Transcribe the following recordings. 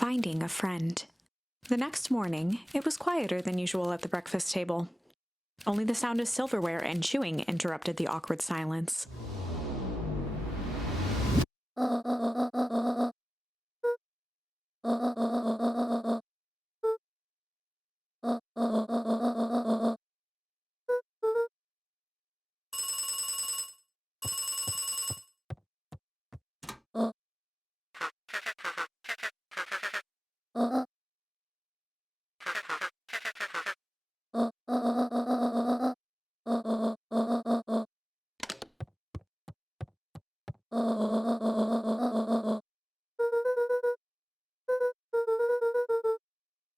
finding a friend. The next morning, it was quieter than usual at the breakfast table. Only the sound of silverware and chewing interrupted the awkward silence.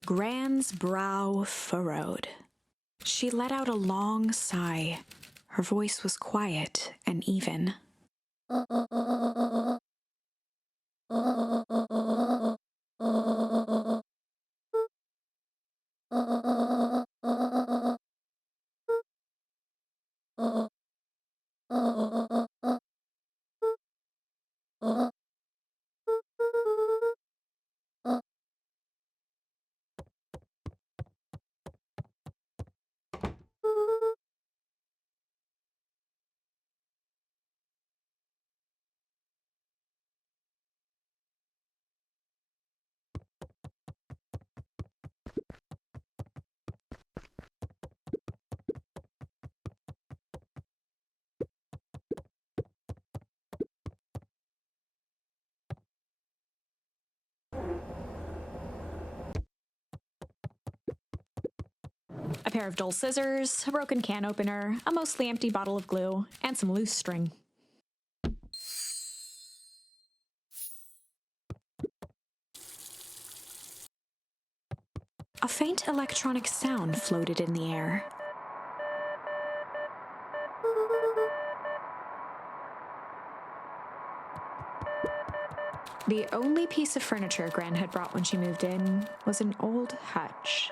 Gran's brow furrowed. She let out a long sigh. Her voice was quiet and even. A pair of dull scissors, a broken can opener, a mostly empty bottle of glue, and some loose string. A faint electronic sound floated in the air. The only piece of furniture Gran had brought when she moved in was an old hutch.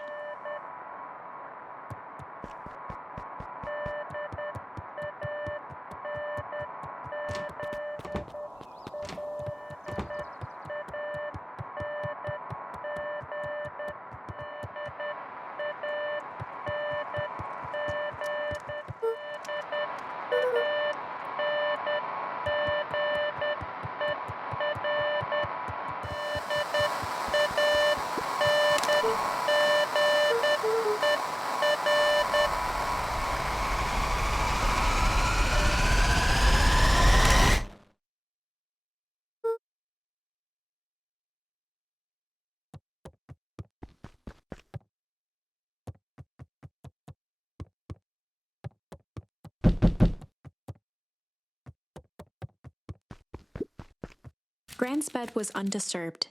Gran's bed was undisturbed.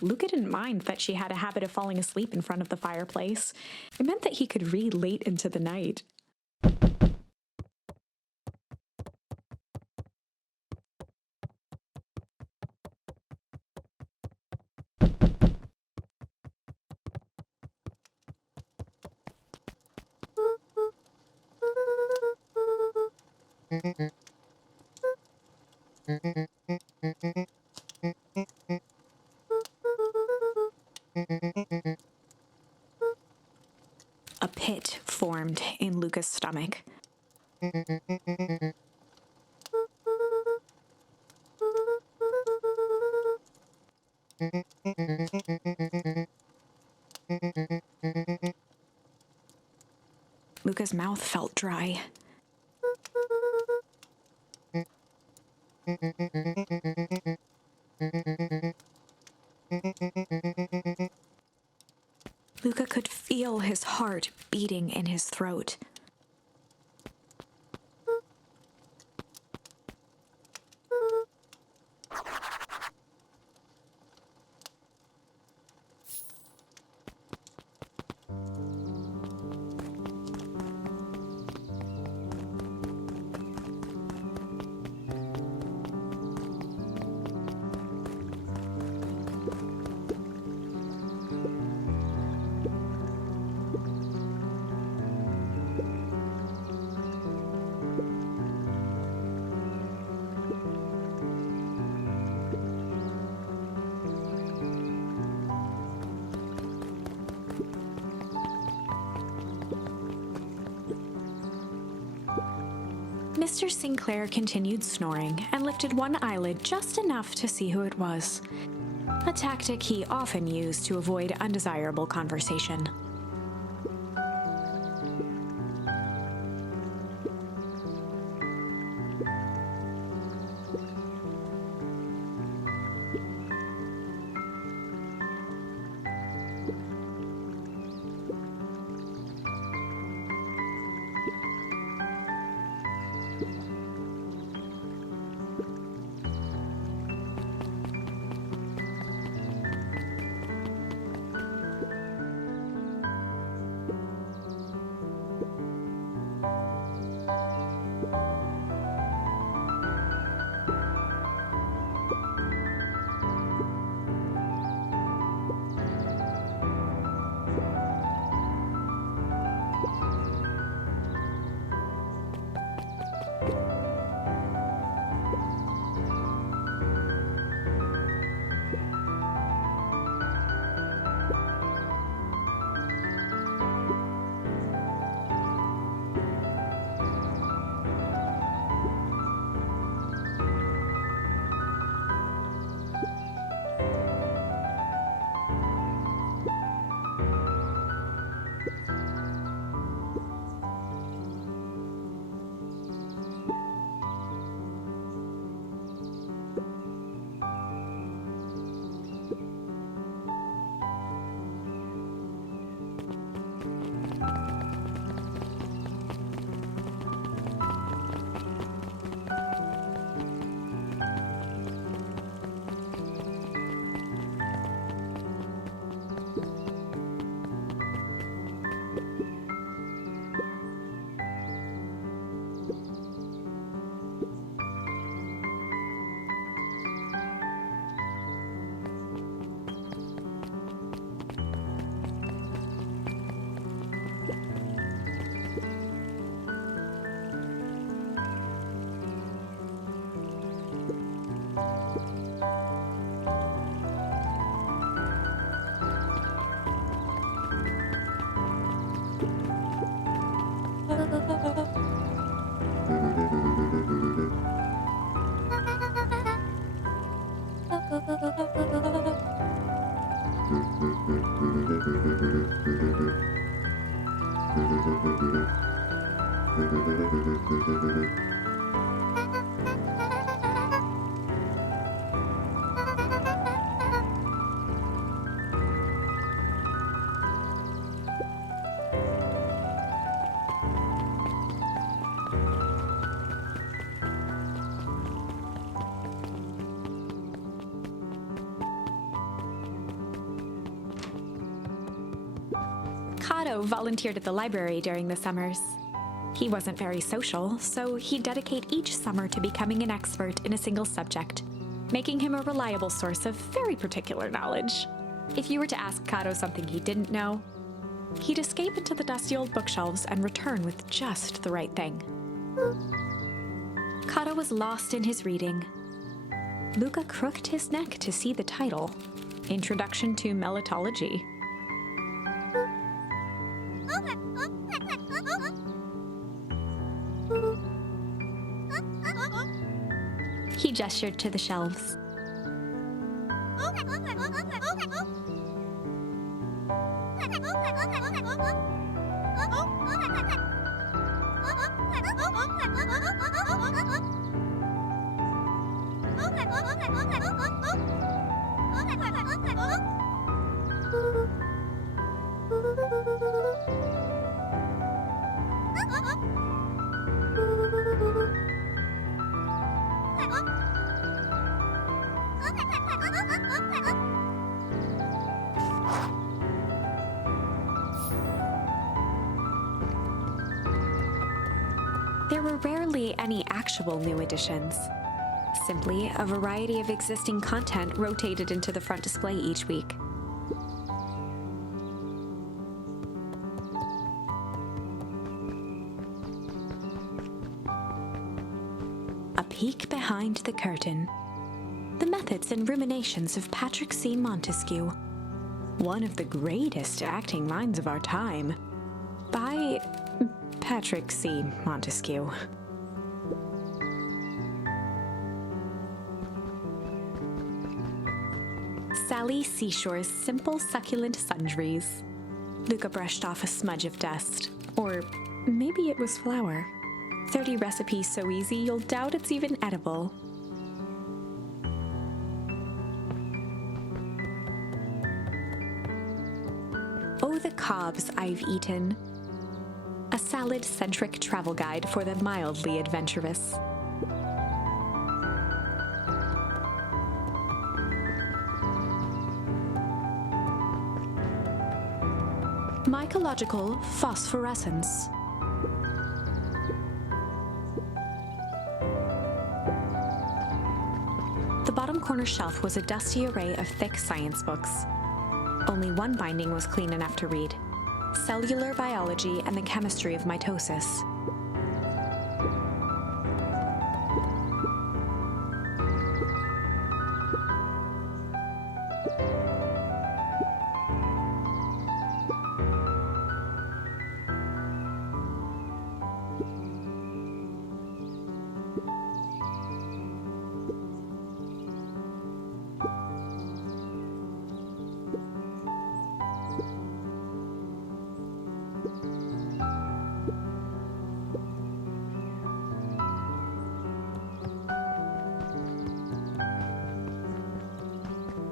Luca didn't mind that she had a habit of falling asleep in front of the fireplace. It meant that he could read late into the night. A pit formed in Luca's stomach. Luca's mouth felt dry. Luca could feel his heart beating in his throat. Mr. Sinclair continued snoring and lifted one eyelid just enough to see who it was, a tactic he often used to avoid undesirable conversation. Kato volunteered at the library during the summers. He wasn't very social, so he'd dedicate each summer to becoming an expert in a single subject, making him a reliable source of very particular knowledge. If you were to ask Kato something he didn't know, he'd escape into the dusty old bookshelves and return with just the right thing. Kato was lost in his reading. Luca crooked his neck to see the title, Introduction to Melitology. He gestured to the shelves. There were rarely any actual new additions. Simply a variety of existing content rotated into the front display each week. A peek behind the curtain. The methods and ruminations of Patrick C. Montesquieu, one of the greatest acting minds of our time, by Patrick C. Montesquieu. Sally Seashore's simple succulent sundries. Luca brushed off a smudge of dust. Or maybe it was flour. 30 recipes so easy you'll doubt it's even edible. Oh, the cobs I've eaten. A salad-centric travel guide for the mildly adventurous. Mycological phosphorescence. The bottom corner shelf was a dusty array of thick science books. Only one binding was clean enough to read: Cellular Biology and the Chemistry of Mitosis.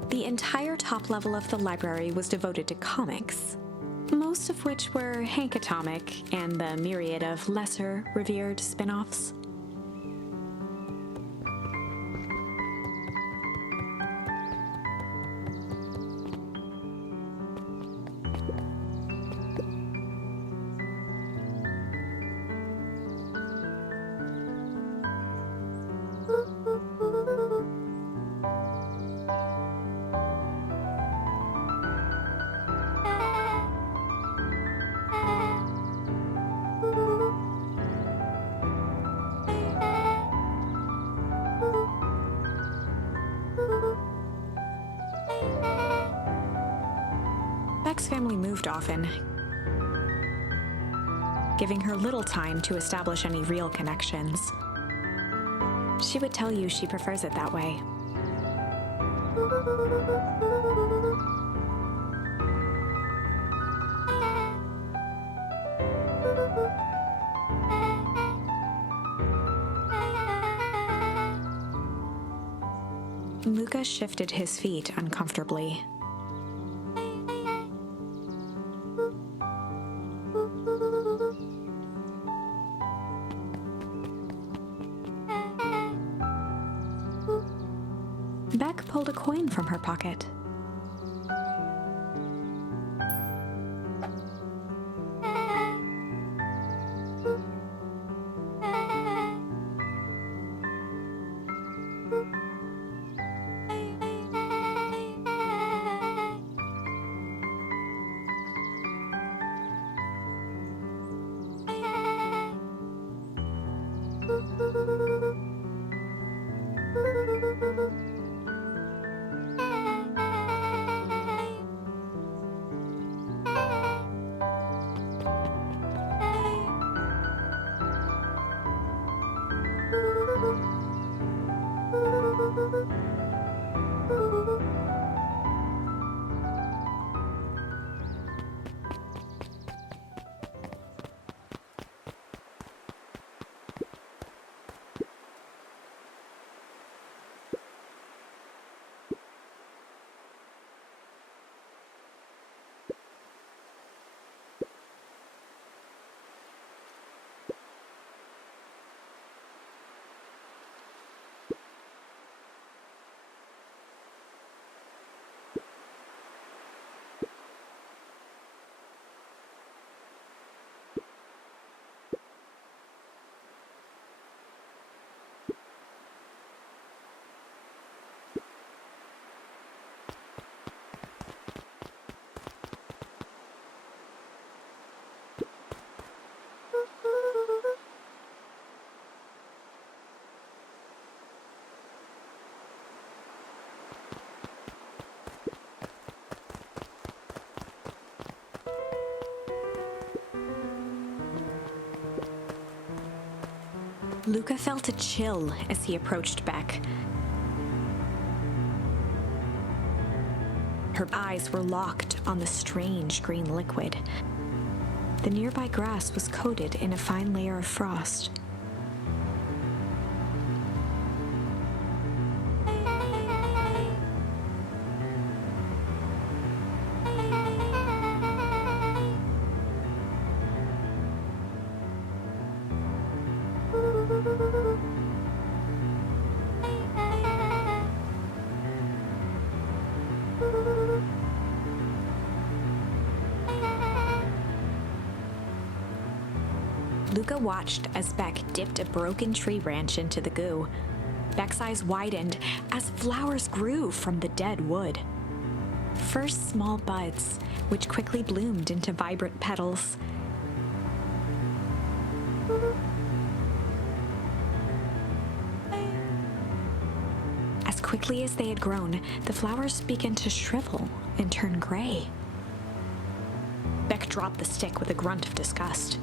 The entire top level of the library was devoted to comics, most of which were Hank Atomic and the myriad of lesser revered spin-offs. Beck's family moved often, giving her little time to establish any real connections. She would tell you she prefers it that way. Luca shifted his feet uncomfortably. Beck pulled a coin from her pocket. Luca felt a chill as he approached Beck. Her eyes were locked on the strange green liquid. The nearby grass was coated in a fine layer of frost. Luca watched as Beck dipped a broken tree branch into the goo. Beck's eyes widened as flowers grew from the dead wood. First small buds, which quickly bloomed into vibrant petals. As quickly as they had grown, the flowers began to shrivel and turn gray. Beck dropped the stick with a grunt of disgust.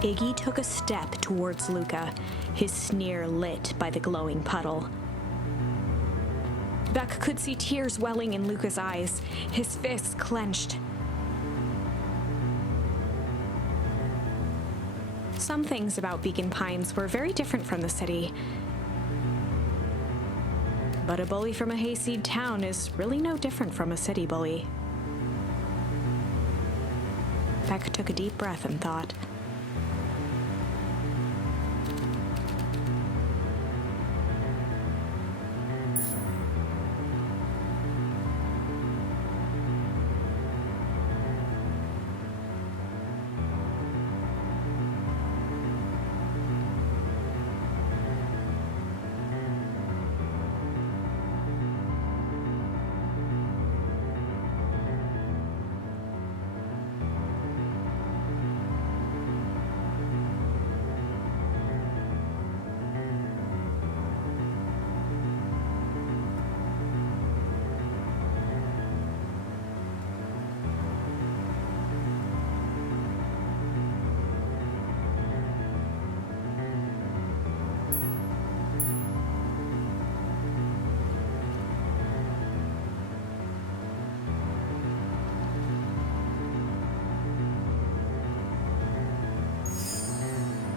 Iggy took a step towards Luca, his sneer lit by the glowing puddle. Beck could see tears welling in Luca's eyes, his fists clenched. Some things about Beacon Pines were very different from the city. But a bully from a hayseed town is really no different from a city bully. Beck took a deep breath and thought.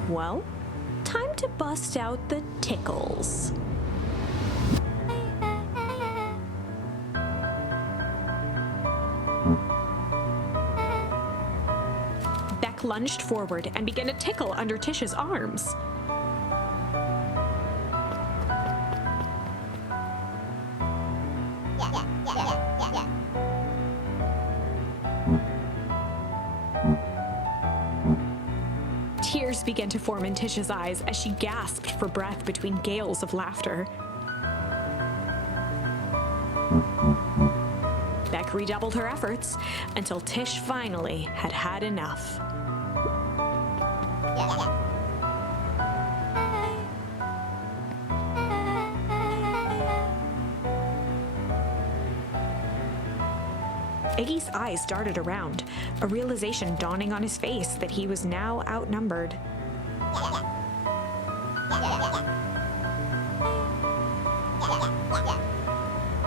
Well, time to bust out the tickles. Beck lunged forward and began to tickle under Tish's arms. Tears began to form in Tish's eyes as she gasped for breath between gales of laughter. Beck redoubled her efforts until Tish finally had had enough. Iggy's eyes darted around, a realization dawning on his face that he was now outnumbered.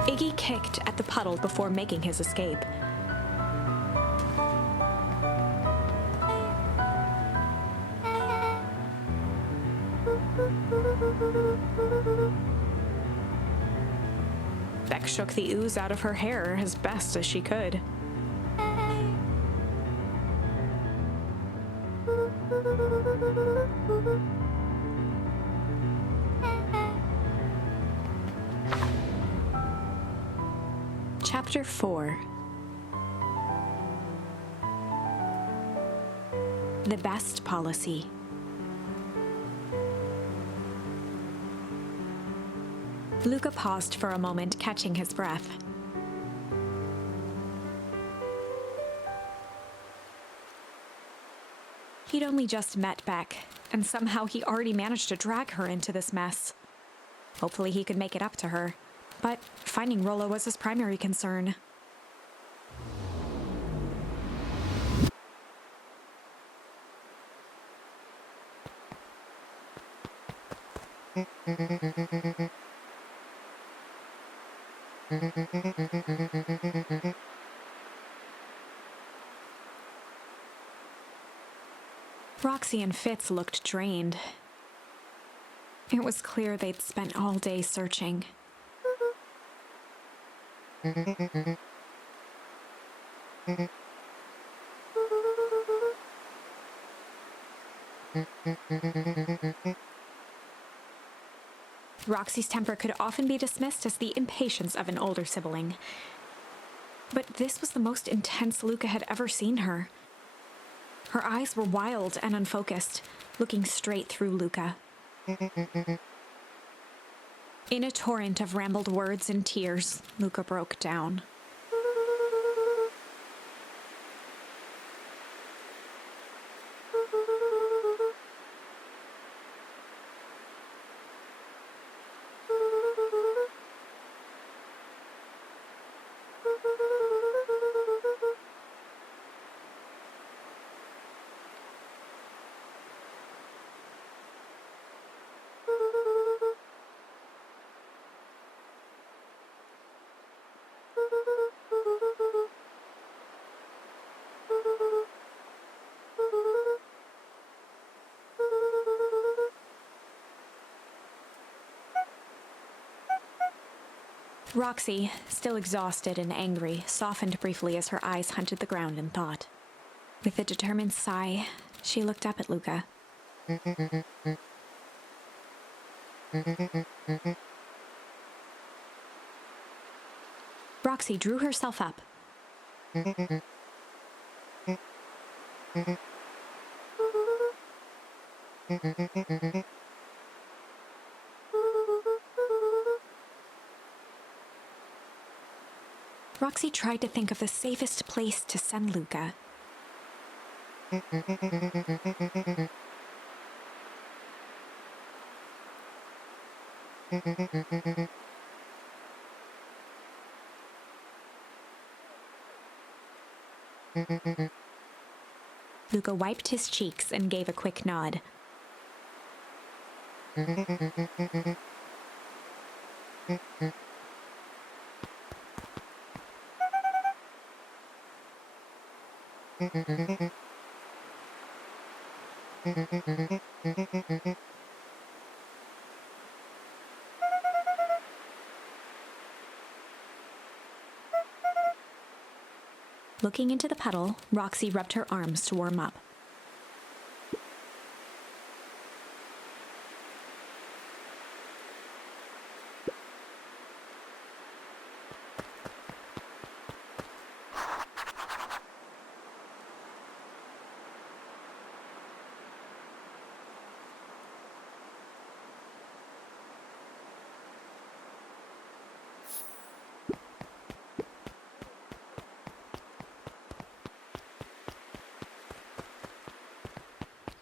Iggy kicked at the puddle before making his escape. Beck shook the ooze out of her hair as best as she could. Chapter 4. The Best Policy. Luca paused for a moment, catching his breath. He'd only just met Beck, and somehow he already managed to drag her into this mess. Hopefully he could make it up to her, but finding Rollo was his primary concern. Roxy and Fitz looked drained. It was clear they'd spent all day searching. Roxy's temper could often be dismissed as the impatience of an older sibling. But this was the most intense Luca had ever seen her. Her eyes were wild and unfocused, looking straight through Luca. In a torrent of rambled words and tears, Luca broke down. Roxy, still exhausted and angry, softened briefly as her eyes hunted the ground in thought. With a determined sigh, she looked up at Luca. Roxy drew herself up. Roxy tried to think of the safest place to send Luca. Luca wiped his cheeks and gave a quick nod. Looking into the puddle, Roxy rubbed her arms to warm up.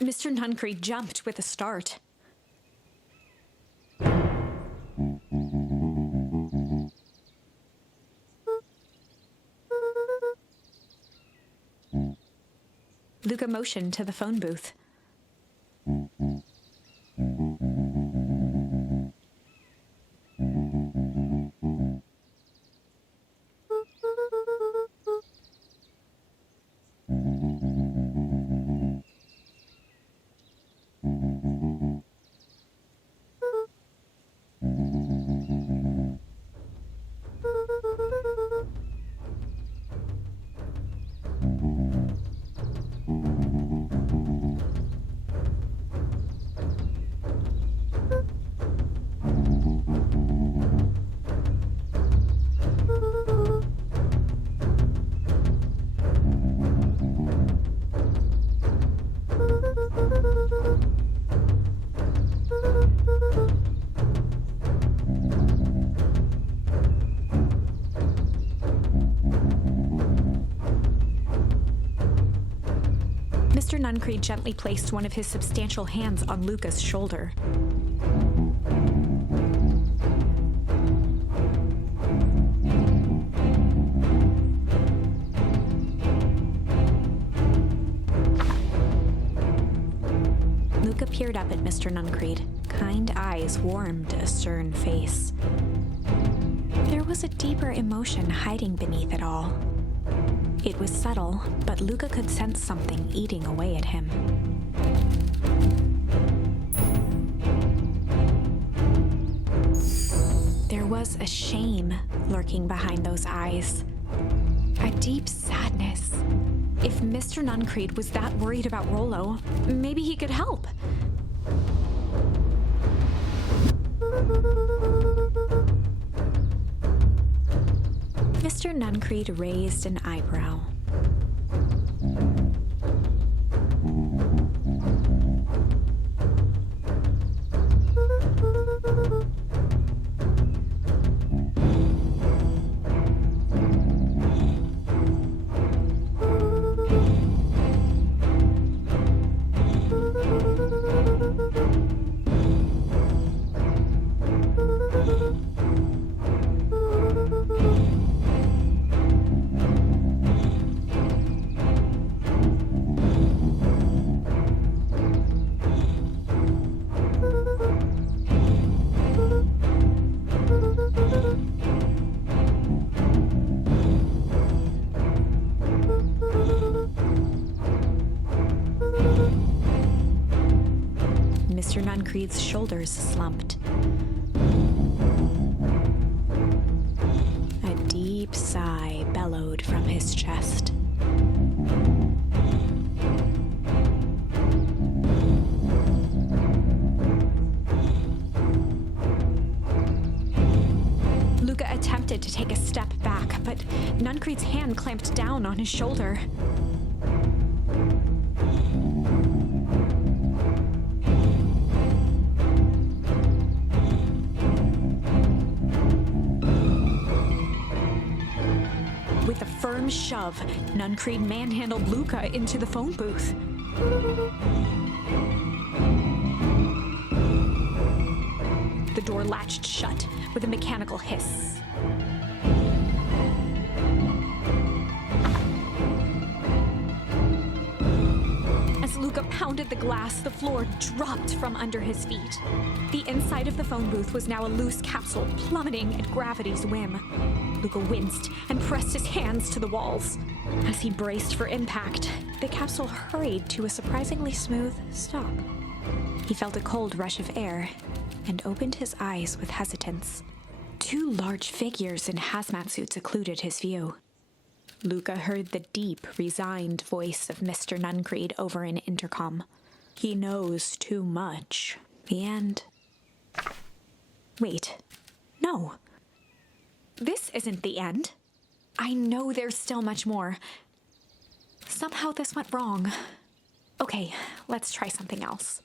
Mr. Nuncreed jumped with a start. Luca motioned to the phone booth. Mr. Nuncreed gently placed one of his substantial hands on Luca's shoulder. Luca peered up at Mr. Nuncreed. Kind eyes warmed a stern face. There was a deeper emotion hiding beneath it all. It was subtle, but Luca could sense something eating away at him. There was a shame lurking behind those eyes. A deep sadness. If Mr. Nuncreed was that worried about Rollo, maybe he could help. Mr. Nuncreed raised an eyebrow. Mr. Nuncreed's shoulders slumped. A deep sigh bellowed from his chest. Luca attempted to take a step back, but Nuncreed's hand clamped down on his shoulder. With a firm shove, Nuncreed manhandled Luca into the phone booth. The door latched shut with a mechanical hiss. As Luca pounded the glass, the floor dropped from under his feet. The inside of the phone booth was now a loose capsule plummeting at gravity's whim. Luca winced and pressed his hands to the walls. As he braced for impact, the capsule hurried to a surprisingly smooth stop. He felt a cold rush of air and opened his eyes with hesitance. Two large figures in hazmat suits occluded his view. Luca heard the deep, resigned voice of Mr. Nuncreed over an intercom. He knows too much. The end. Wait. No. This isn't the end. I know there's still much more. Somehow this went wrong. Okay, let's try something else.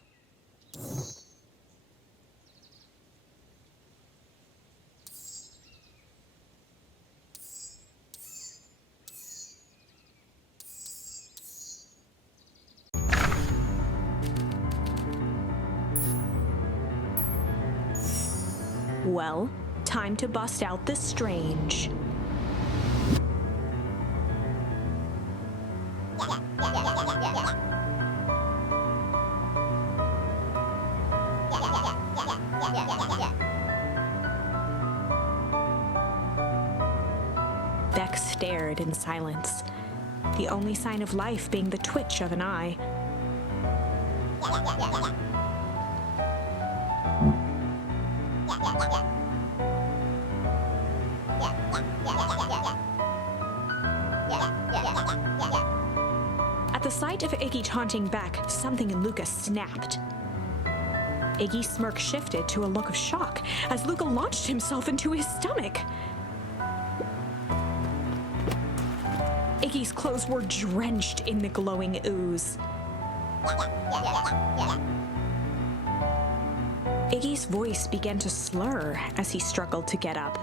Well, time to bust out the strange. Beck stared in silence, the only sign of life being the twitch of an eye. At the sight of Iggy taunting Beck, something in Luca snapped. Iggy's smirk shifted to a look of shock as Luca launched himself into his stomach. Iggy's clothes were drenched in the glowing ooze. Iggy's voice began to slur as he struggled to get up.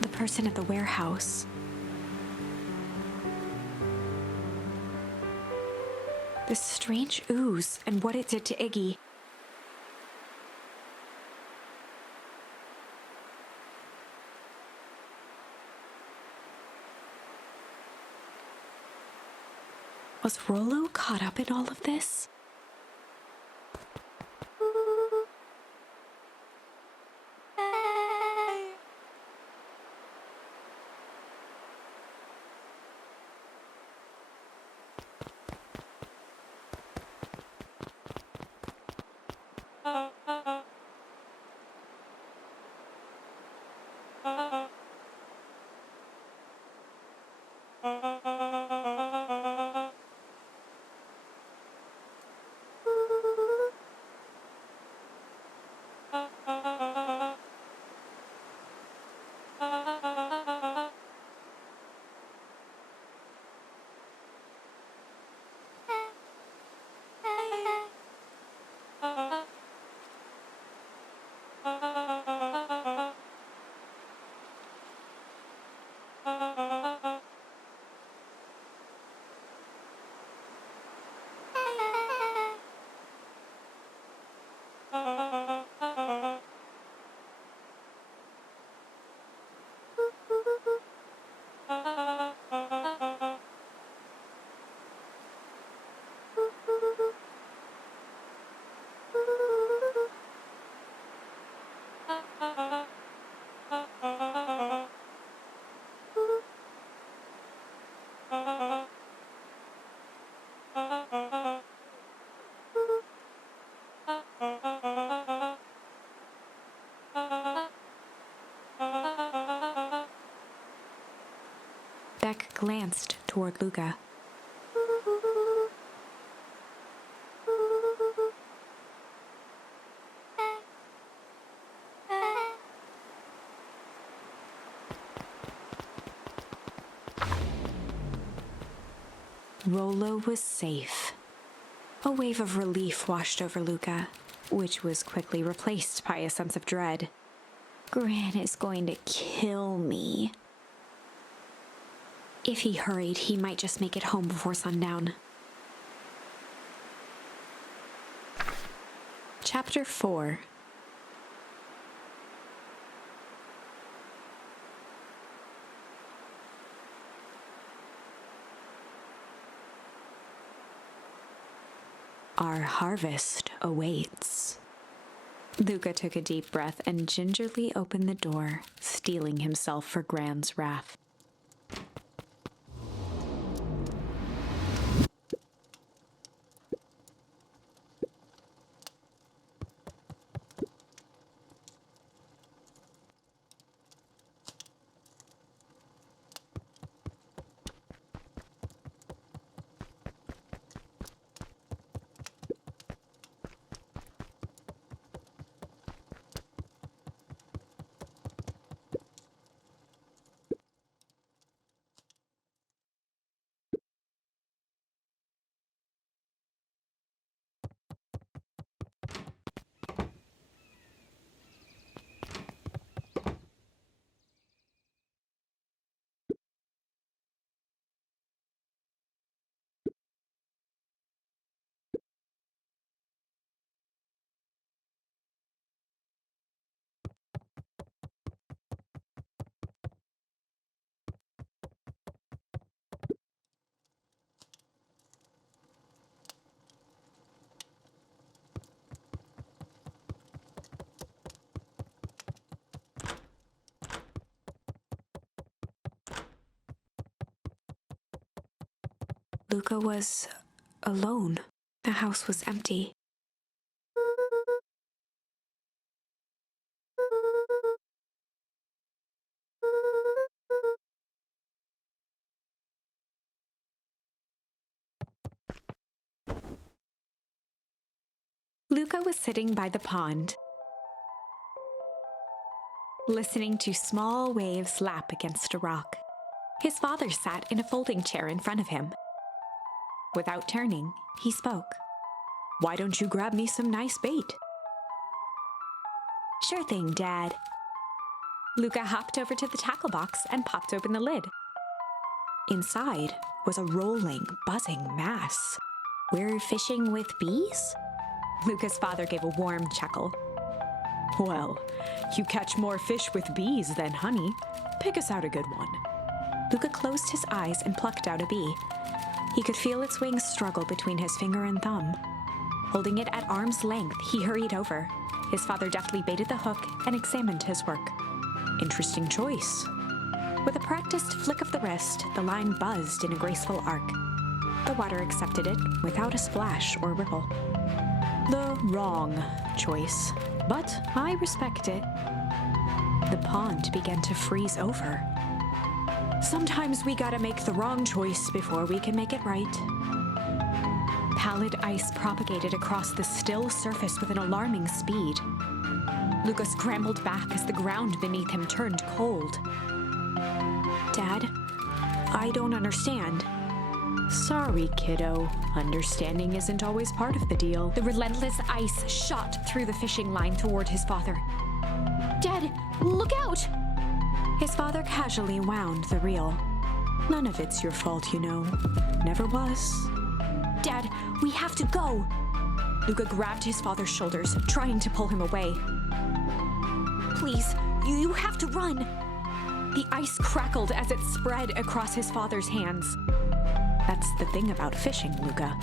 The person at the warehouse. This strange ooze and what it did to Iggy. Was Rollo caught up in all of this? Beck glanced toward Luca. Rollo was safe. A wave of relief washed over Luca, which was quickly replaced by a sense of dread. Gran is going to kill me. If he hurried, he might just make it home before sundown. Chapter 4. Our harvest awaits. Luca took a deep breath and gingerly opened the door, steeling himself for Gran's wrath. Luca was alone. The house was empty. Luca was sitting by the pond, listening to small waves lap against a rock. His father sat in a folding chair in front of him. Without turning, he spoke. "Why don't you grab me some nice bait?" "Sure thing, Dad." Luca hopped over to the tackle box and popped open the lid. Inside was a rolling, buzzing mass. "We're fishing with bees?" Luca's father gave a warm chuckle. "Well, you catch more fish with bees than honey. Pick us out a good one." Luca closed his eyes and plucked out a bee. He could feel its wings struggle between his finger and thumb. Holding it at arm's length, he hurried over. His father deftly baited the hook and examined his work. "Interesting choice." With a practiced flick of the wrist, the line buzzed in a graceful arc. The water accepted it without a splash or ripple. The wrong choice, but I respect it. The pond began to freeze over. Sometimes we gotta make the wrong choice before we can make it right. Pallid ice propagated across the still surface with an alarming speed. Luca scrambled back as the ground beneath him turned cold. "Dad, I don't understand." "Sorry, kiddo. Understanding isn't always part of the deal." The relentless ice shot through the fishing line toward his father. "Dad, look out!" His father casually wound the reel. "None of it's your fault, you know. Never was." "Dad, we have to go!" Luca grabbed his father's shoulders, trying to pull him away. "Please, you have to run!" The ice crackled as it spread across his father's hands. "That's the thing about fishing, Luca."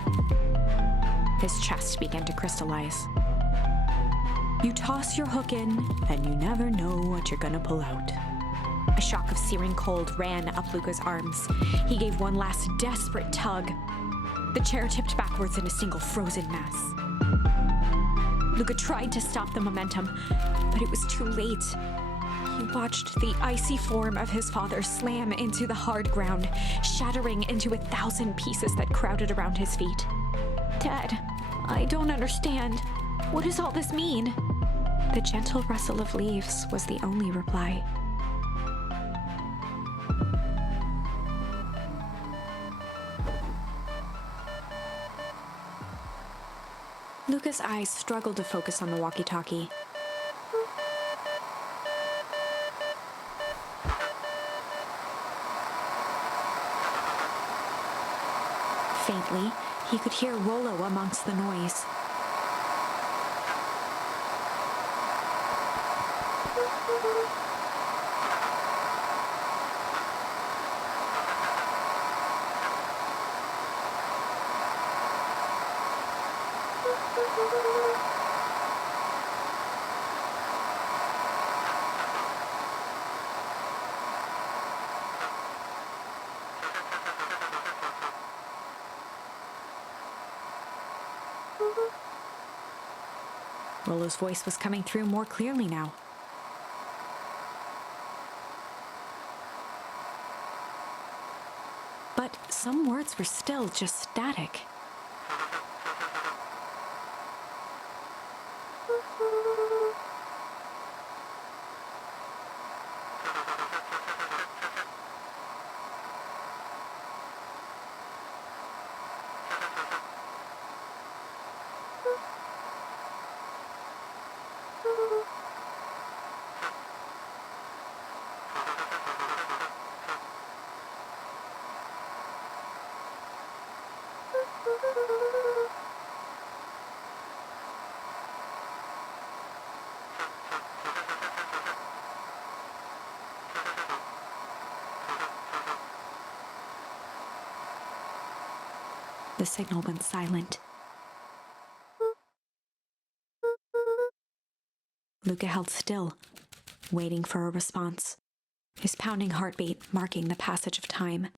His chest began to crystallize. "You toss your hook in, and you never know what you're gonna pull out." A shock of searing cold ran up Luca's arms. He gave one last desperate tug. The chair tipped backwards in a single frozen mass. Luca tried to stop the momentum, but it was too late. He watched the icy form of his father slam into the hard ground, shattering into 1,000 pieces that crowded around his feet. "Dad, I don't understand. What does all this mean?" The gentle rustle of leaves was the only reply. Luca's eyes struggled to focus on the walkie-talkie. Faintly, he could hear Rollo amongst the noise. Rollo's voice was coming through more clearly now. But some words were still just static. The signal went silent. Luca held still, waiting for a response, his pounding heartbeat marking the passage of time.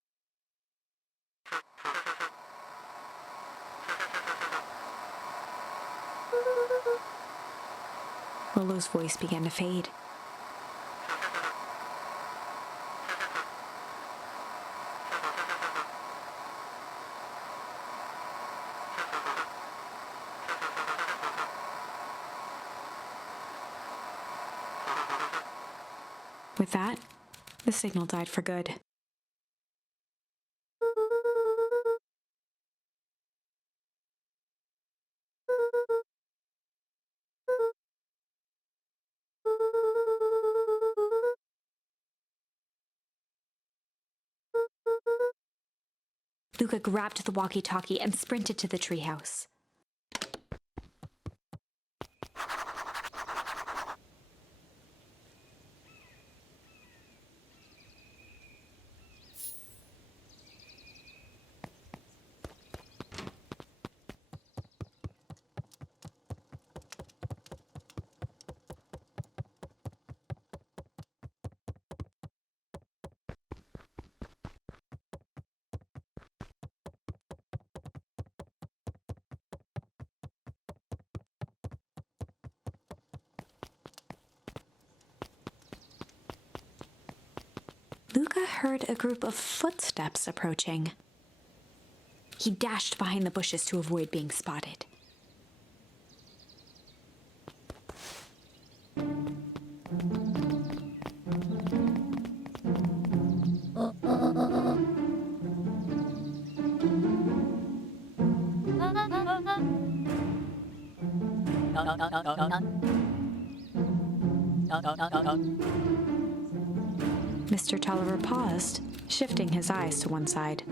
Lolo's voice began to fade. With that, the signal died for good. Luca grabbed the walkie-talkie and sprinted to the treehouse. Luca heard a group of footsteps approaching. He dashed behind the bushes to avoid being spotted. Mr. Tolliver paused, shifting his eyes to one side.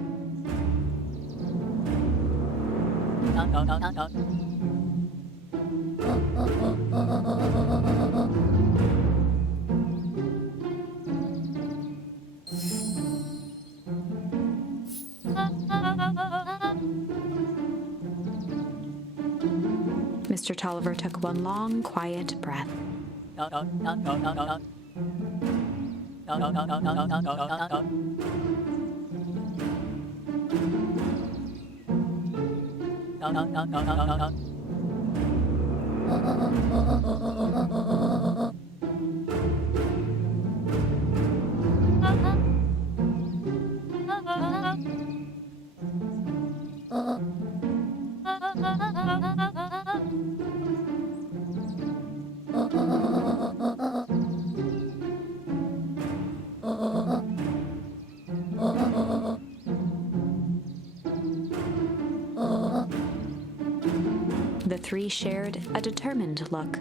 Mr. Tolliver took one long, quiet breath. The three shared a determined look.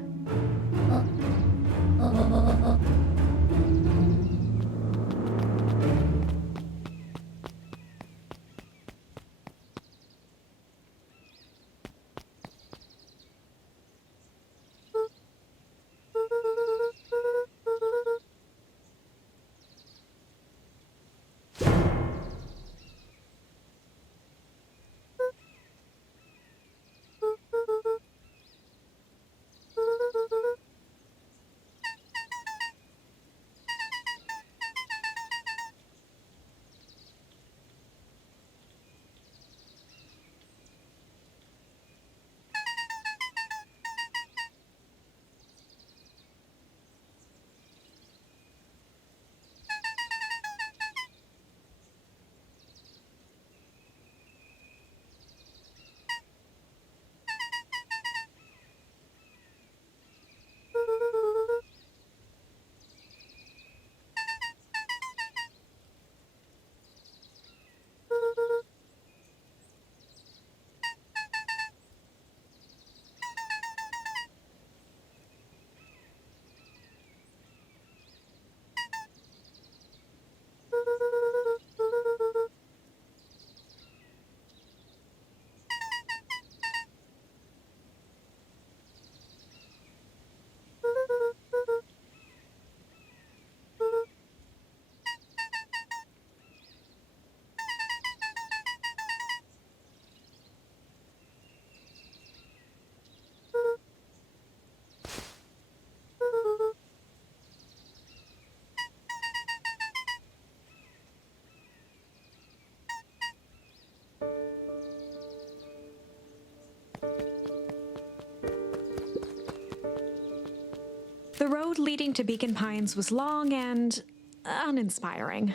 The road leading to Beacon Pines was long and uninspiring.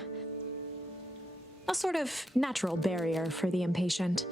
A sort of natural barrier for the impatient.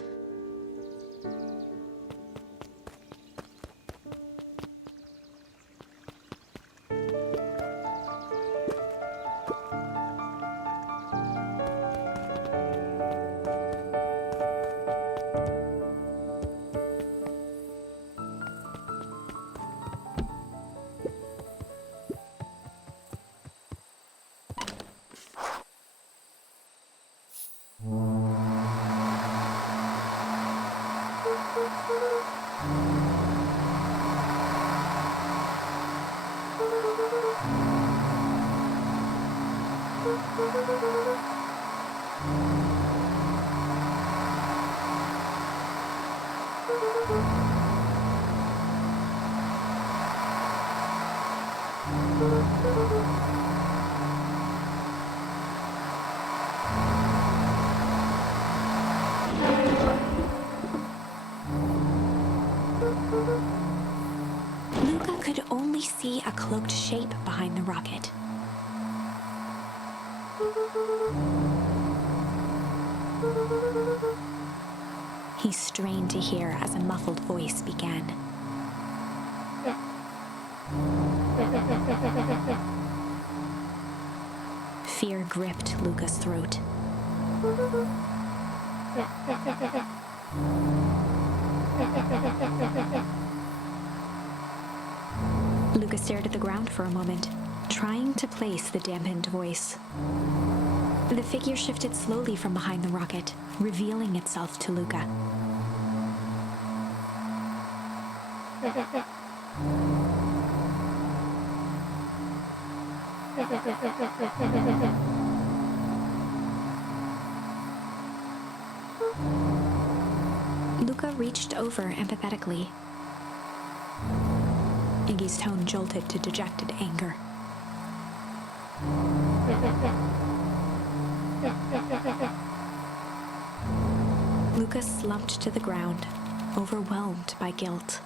Luca could only see a cloaked shape behind the rocket. He strained to hear as a muffled voice began. Fear gripped Luca's throat. Luca stared at the ground for a moment, trying to place the dampened voice. The figure shifted slowly from behind the rocket, revealing itself to Luca. Luca reached over empathetically. Iggy's tone jolted to dejected anger. Luca slumped to the ground, overwhelmed by guilt.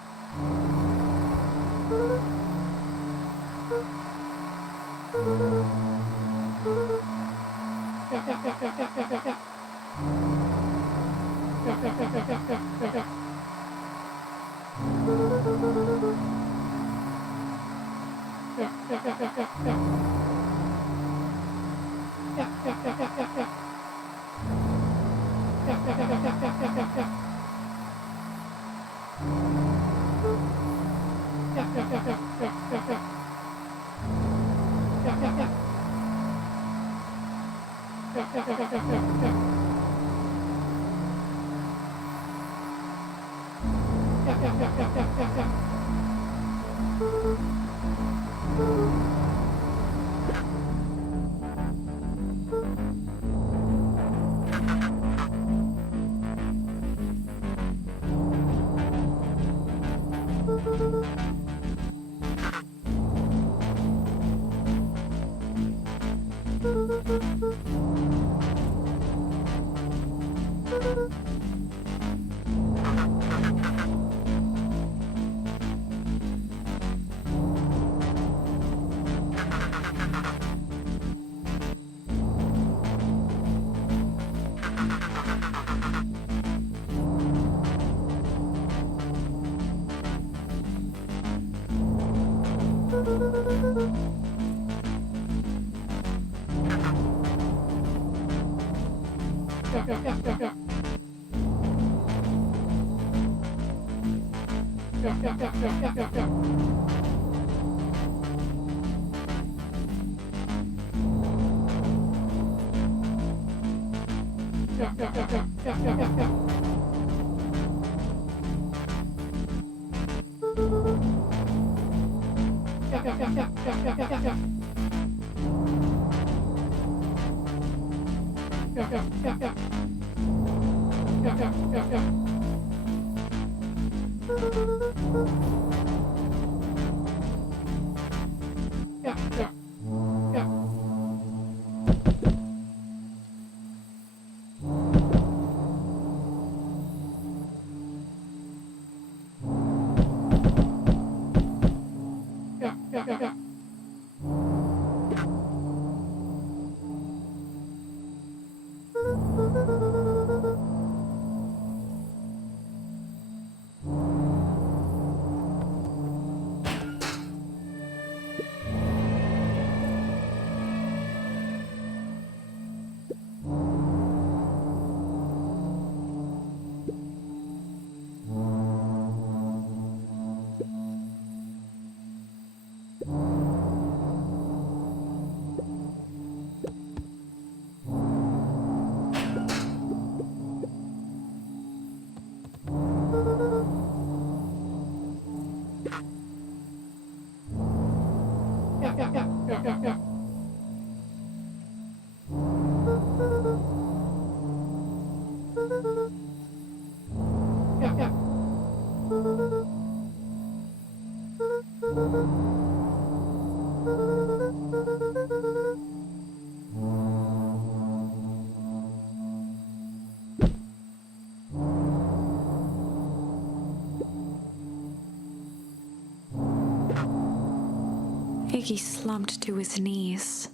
Iggy slumped to his knees.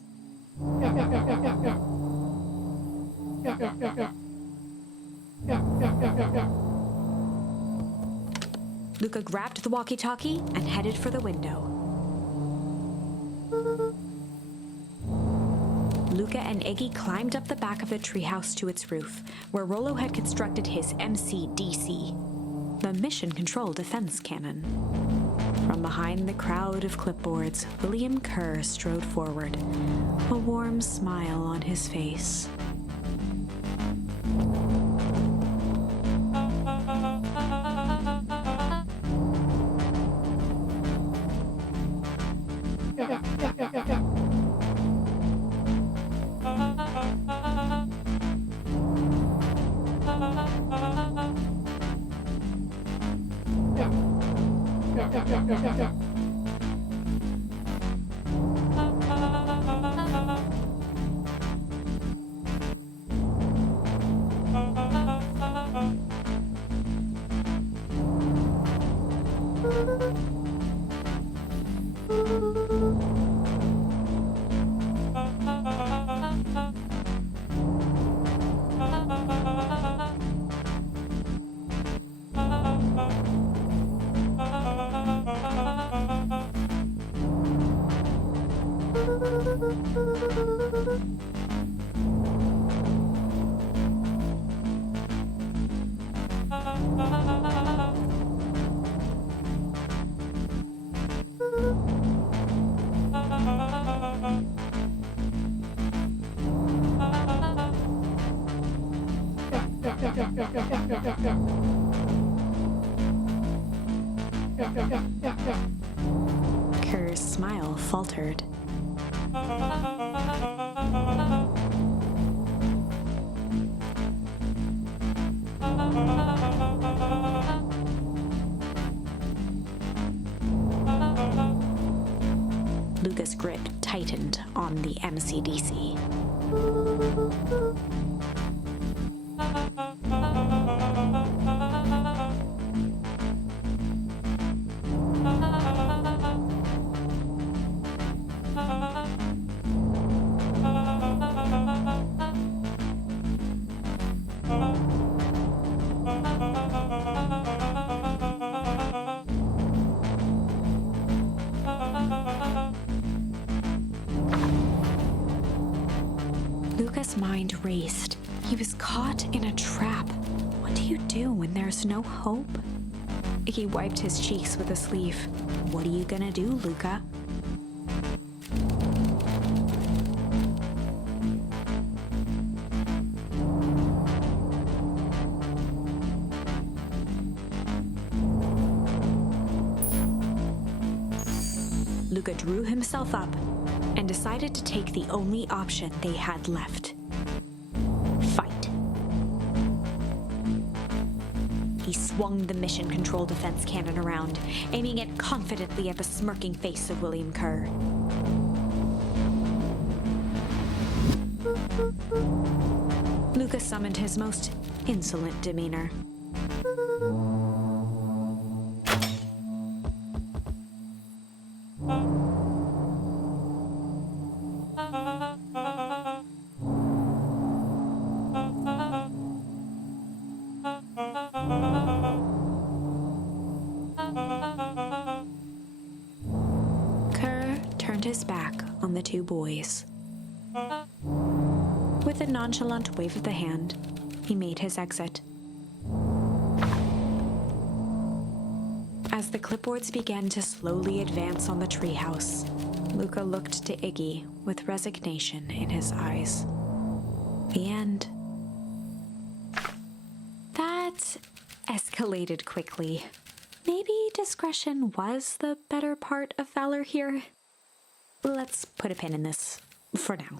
Luca grabbed the walkie-talkie and headed for the window. Luca and Iggy climbed up the back of the treehouse to its roof, where Rollo had constructed his MCDC, the Mission Control Defense Cannon. From behind the crowd of clipboards, William Kerr strode forward, a warm smile on his face. Kerr's smile faltered. Luca's grip tightened on the MCDC. Luca's mind raced. He was caught in a trap. What do you do when there's no hope? Iggy wiped his cheeks with a sleeve. What are you gonna do, Luca? Luca drew himself up and decided to take the only option they had left. Fight. He swung the Mission Control Defense Cannon around, aiming it confidently at the smirking face of William Kerr. Luca summoned his most insolent demeanor. Kerr turned his back on the two boys. With a nonchalant wave of the hand, he made his exit. As the clipboards began to slowly advance on the treehouse, Luca looked to Iggy with resignation in his eyes. The end. That escalated quickly. Maybe discretion was the better part of valor here. Let's put a pin in this for now.